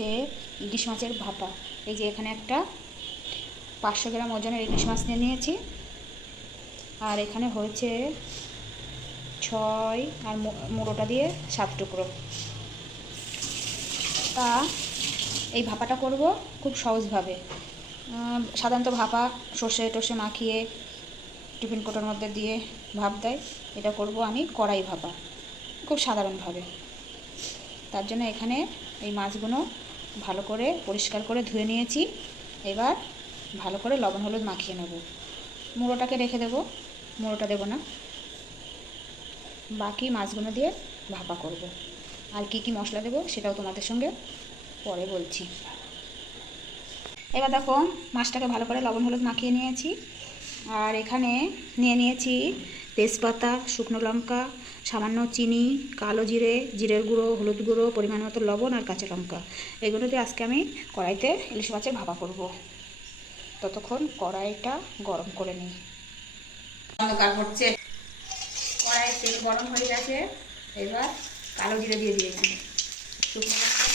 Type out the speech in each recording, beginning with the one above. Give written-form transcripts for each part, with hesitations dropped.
হচ্ছে ইলিশ মাছের ভাপা। এই যে এখানে একটা 500 গ্রাম ওজনের ইলিশ মাছ নিয়ে নিয়েছি, আর এখানে হয়েছে 6 আর মুড়োটা দিয়ে 7 টুকরো। তা এই ভাপাটা করব খুব সহজভাবে। সাধারণত ভাপা সর্ষে টর্ষে মাখিয়ে টিফিন কোটোর মধ্যে দিয়ে ভাপ দেয়, এটা করব আমি কড়াই ভাপা, খুব সাধারণভাবে। তার জন্য এখানে এই মাছগুলো ভালো করে পরিষ্কার করে ধুয়ে নিয়েছি। এবার ভালো করে লবণ হলুদ মাখিয়ে নেব। মুড়োটাকে রেখে দেব, মুড়োটা দেব না, বাকি মাছগুলো দিয়ে ভাপা করব। আর কি কি মশলা দেব সেটাও তোমাদের সঙ্গে পরে বলছি। এবার দেখো মাছটাকে ভালো করে লবণ হলুদ মাখিয়ে নিয়েছি, আর এখানে নিয়ে নিয়েছি তেজপাতা, শুকনো লঙ্কা, সামান্য চিনি, কালো জিরে, জিরের গুঁড়ো, হলুদ গুঁড়ো, পরিমাণ মতো লবণ আর কাঁচা লঙ্কা। এগুলো দিয়ে আজকে আমি কড়াইতে ইলিশ মাছের ভাপা করব। ততক্ষণ কড়াইটা গরম করে নিই। কড়াইয়ের তেল গরম হয়ে গেছে, এবার কালো জিরে দিয়ে দিয়েছি, শুকনো লঙ্কা,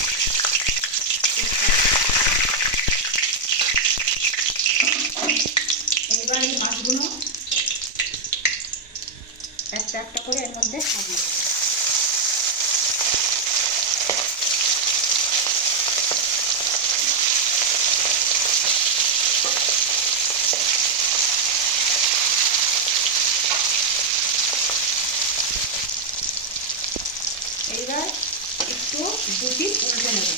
এবার এই মাছগুলো একটা একটা করে এর মধ্যে সাজিয়ে দেবো। এইবার একটু দুটি উল্টে নেব।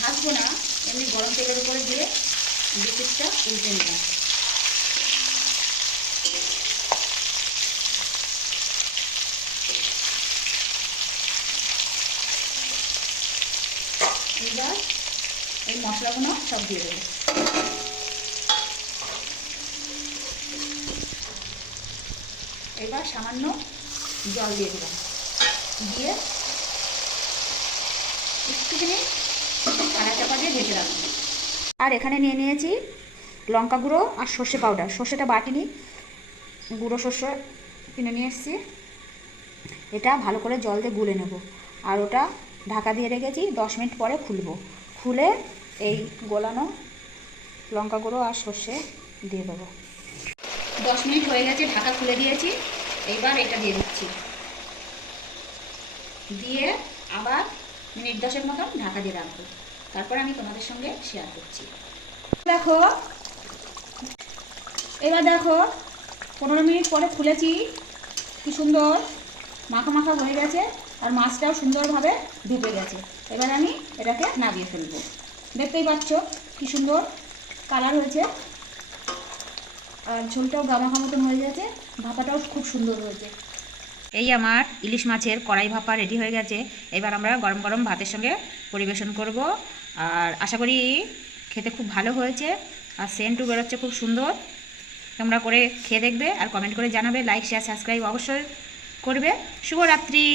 ভাজবো না, এমনি গরম তেলের উপরে দিয়ে দু পিসটা উল্টে নেব। এবার এই মশলাগুলো সব দিয়ে দেবো। এবার সামান্য জল দিয়ে দিলাম, দিয়ে একটুখানি ঢাকা চাপা দিয়ে ঢেকে রাখবো। আর এখানে নিয়ে নিয়েছি লঙ্কা গুঁড়ো আর সর্ষে পাউডার। সর্ষেটা বাটিনি, গুঁড়ো সর্ষে কিনে নিয়ে এসেছি। এটা ভালো করে জল দিয়ে গুলে নেব, আর ওটা ঢাকা দিয়ে রেখেছি। 10 মিনিট পরে খুলে এই গোলানো লঙ্কা গুঁড়ো আর সর্ষে দিয়ে দেবো। 10 মিনিট হয়ে গেছে, ঢাকা খুলে দিয়েছি। এইবার এটা দিয়ে দিচ্ছি, দিয়ে আবার মিনিট 10 মতন ঢাকা দিয়ে রাখবো। তারপর আমি তোমাদের সঙ্গে শেয়ার করছি। এবার দেখো 15 মিনিট পরে খুলেছি, কি সুন্দর মাখা মাখা হয়ে গেছে, আর মাছটাও সুন্দরভাবে ডুবে গেছে। এবার আমি এটাকে নামিয়ে ফেলবো। দেখতেই পাচ্ছ কি সুন্দর কালার হয়েছে, আর ঝোলটাও গামাখা মতন হয়ে গেছে, ভাপাটাও খুব সুন্দর হয়েছে। এই আমার ইলিশ মাছের কড়াই ভাপা রেডি হয়ে গেছে। এবার আমরা গরম গরম ভাতের সঙ্গে পরিবেশন করব। আর আশা করি খেতে খুব ভালো হয়েছে, আর সেন্টও বেরোচ্ছে খুব সুন্দর। তোমরা করে খেয়ে দেখবে আর কমেন্ট করে জানাবে, লাইক শেয়ার সাবস্ক্রাইব অবশ্যই করবে। শুভরাত্রি।